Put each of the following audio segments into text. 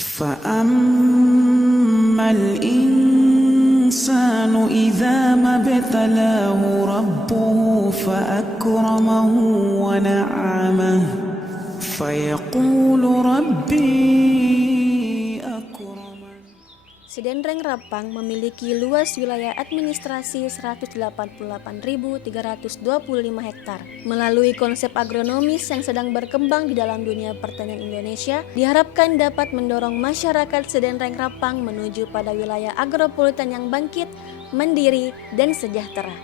فأما الإنسان إذا ما ابتلاه ربه فأكرمه ونعمه فيقول ربي أكرمن. Sedenreng Rapang memiliki luas wilayah administrasi 188.325 hektar. Melalui konsep agronomis yang sedang berkembang di dalam dunia pertanian Indonesia, diharapkan dapat mendorong masyarakat Sedenreng Rapang menuju pada wilayah agropolitan yang bangkit, mandiri, dan sejahtera.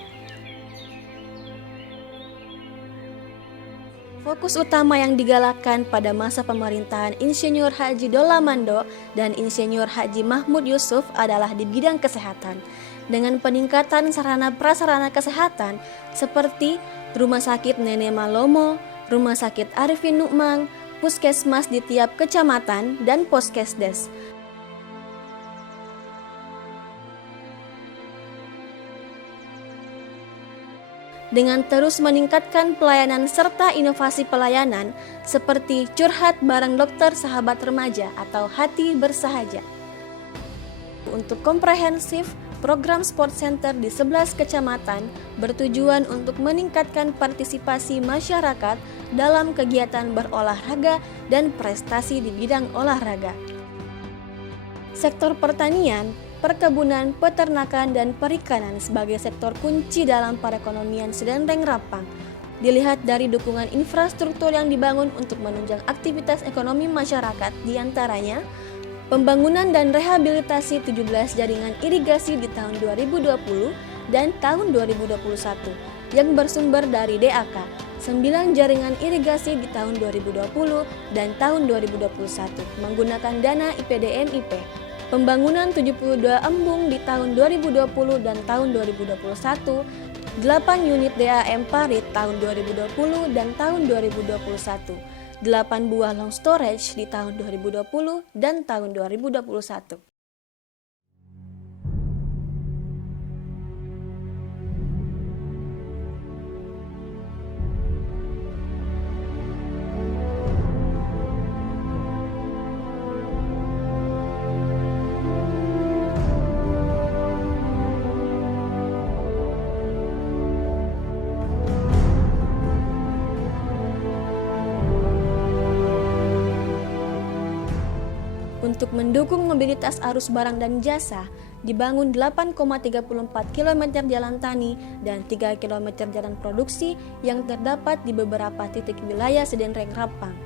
Fokus utama yang digalakkan pada masa pemerintahan Insinyur Haji Dolla Mando dan Insinyur Haji Mahmud Yusuf adalah di bidang kesehatan, dengan peningkatan sarana prasarana kesehatan seperti Rumah Sakit Nenek Malomo, Rumah Sakit Arifin Nukmang, puskesmas di tiap kecamatan, dan poskesdes. Dengan terus meningkatkan pelayanan serta inovasi pelayanan seperti curhat bareng dokter sahabat remaja atau hati bersahaja. Untuk komprehensif, program sport center di 11 kecamatan bertujuan untuk meningkatkan partisipasi masyarakat dalam kegiatan berolahraga dan prestasi di bidang olahraga. Sektor pertanian, perkebunan, peternakan, dan perikanan sebagai sektor kunci dalam perekonomian Sedenreng Rapang. Dilihat dari dukungan infrastruktur yang dibangun untuk menunjang aktivitas ekonomi masyarakat, diantaranya pembangunan dan rehabilitasi 17 jaringan irigasi di tahun 2020 dan tahun 2021 yang bersumber dari DAK, 9 jaringan irigasi di tahun 2020 dan tahun 2021 menggunakan dana IPDN-IP. Pembangunan 72 embung di tahun 2020 dan tahun 2021, 8 unit DAM parit tahun 2020 dan tahun 2021, 8 buah long storage di tahun 2020 dan tahun 2021. Untuk mendukung mobilitas arus barang dan jasa, dibangun 8,34 km jalan tani dan 3 km jalan produksi yang terdapat di beberapa titik wilayah Sedenreng Rapang.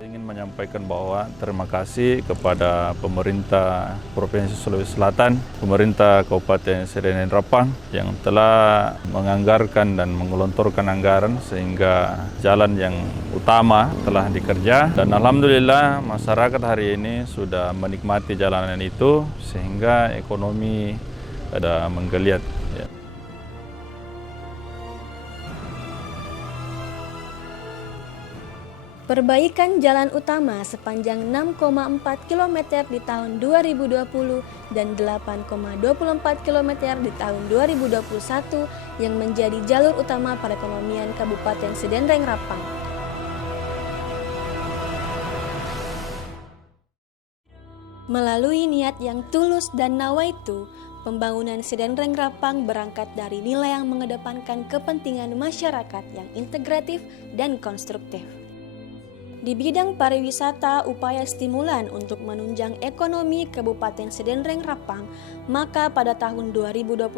Saya ingin menyampaikan bahwa terima kasih kepada pemerintah Provinsi Sulawesi Selatan, pemerintah Kabupaten Sedenreng Rapang yang telah menganggarkan dan menggelontorkan anggaran sehingga jalan yang utama telah dikerja, dan alhamdulillah masyarakat hari ini sudah menikmati jalanan itu sehingga ekonomi ada menggeliat. Perbaikan jalan utama sepanjang 6,4 km di tahun 2020 dan 8,24 km di tahun 2021 yang menjadi jalur utama perekonomian Kabupaten Sedenreng Rapang. Melalui niat yang tulus dan nawaitu, pembangunan Sedenreng Rapang berangkat dari nilai yang mengedepankan kepentingan masyarakat yang integratif dan konstruktif. Di bidang pariwisata, upaya stimulan untuk menunjang ekonomi Kabupaten Sedenreng Rapang, maka pada tahun 2021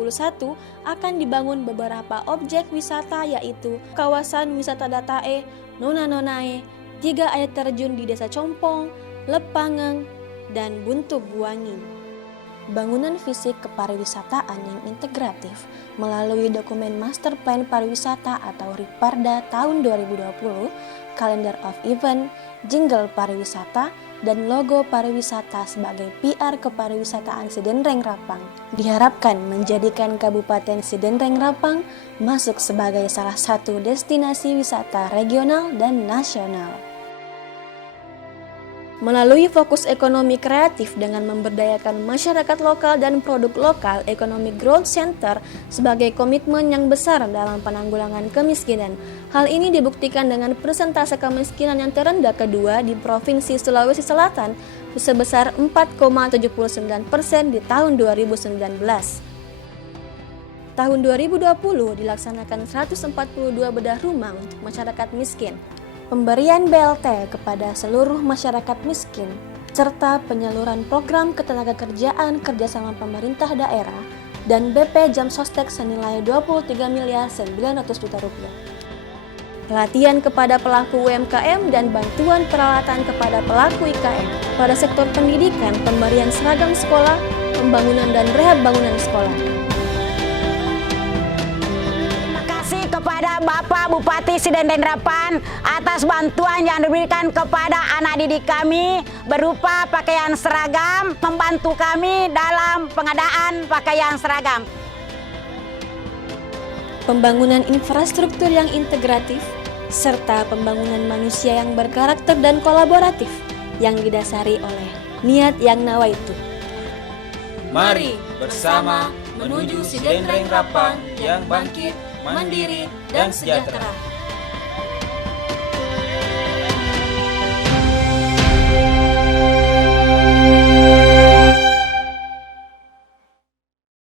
akan dibangun beberapa objek wisata, yaitu kawasan wisata Datae, Nona Nonae, 3 air terjun di Desa Compong, Lepangeng, dan Buntu Buangin. Bangunan fisik kepariwisataan yang integratif melalui dokumen Master Plan Pariwisata atau RIPARDA tahun 2020, Calendar of Event, jingle pariwisata, dan logo pariwisata sebagai PR kepariwisataan Sedenreng Rapang diharapkan menjadikan Kabupaten Sedenreng Rapang masuk sebagai salah satu destinasi wisata regional dan nasional. Melalui fokus ekonomi kreatif dengan memberdayakan masyarakat lokal dan produk lokal, Economic Growth Center sebagai komitmen yang besar dalam penanggulangan kemiskinan. Hal ini dibuktikan dengan persentase kemiskinan yang terendah kedua di Provinsi Sulawesi Selatan sebesar 4,79% di tahun 2019. Tahun 2020 dilaksanakan 142 bedah rumah untuk masyarakat miskin, pemberian BLT kepada seluruh masyarakat miskin, serta penyaluran program ketenagakerjaan kerjasama pemerintah daerah dan BP Jam Sostek senilai 23.900.000.000 rupiah. Pelatihan kepada pelaku UMKM dan bantuan peralatan kepada pelaku IKM pada sektor pendidikan, pemberian seragam sekolah, pembangunan dan rehab bangunan sekolah. Kepada Bapak Bupati Sedenden Rapan atas bantuan yang diberikan kepada anak didik kami berupa pakaian seragam, membantu kami dalam pengadaan pakaian seragam. Pembangunan infrastruktur yang integratif, serta pembangunan manusia yang berkarakter dan kolaboratif yang didasari oleh niat yang nawaitu. Mari bersama menuju Sedendreng Rapan yang bangkit, mandiri, dan sejahtera.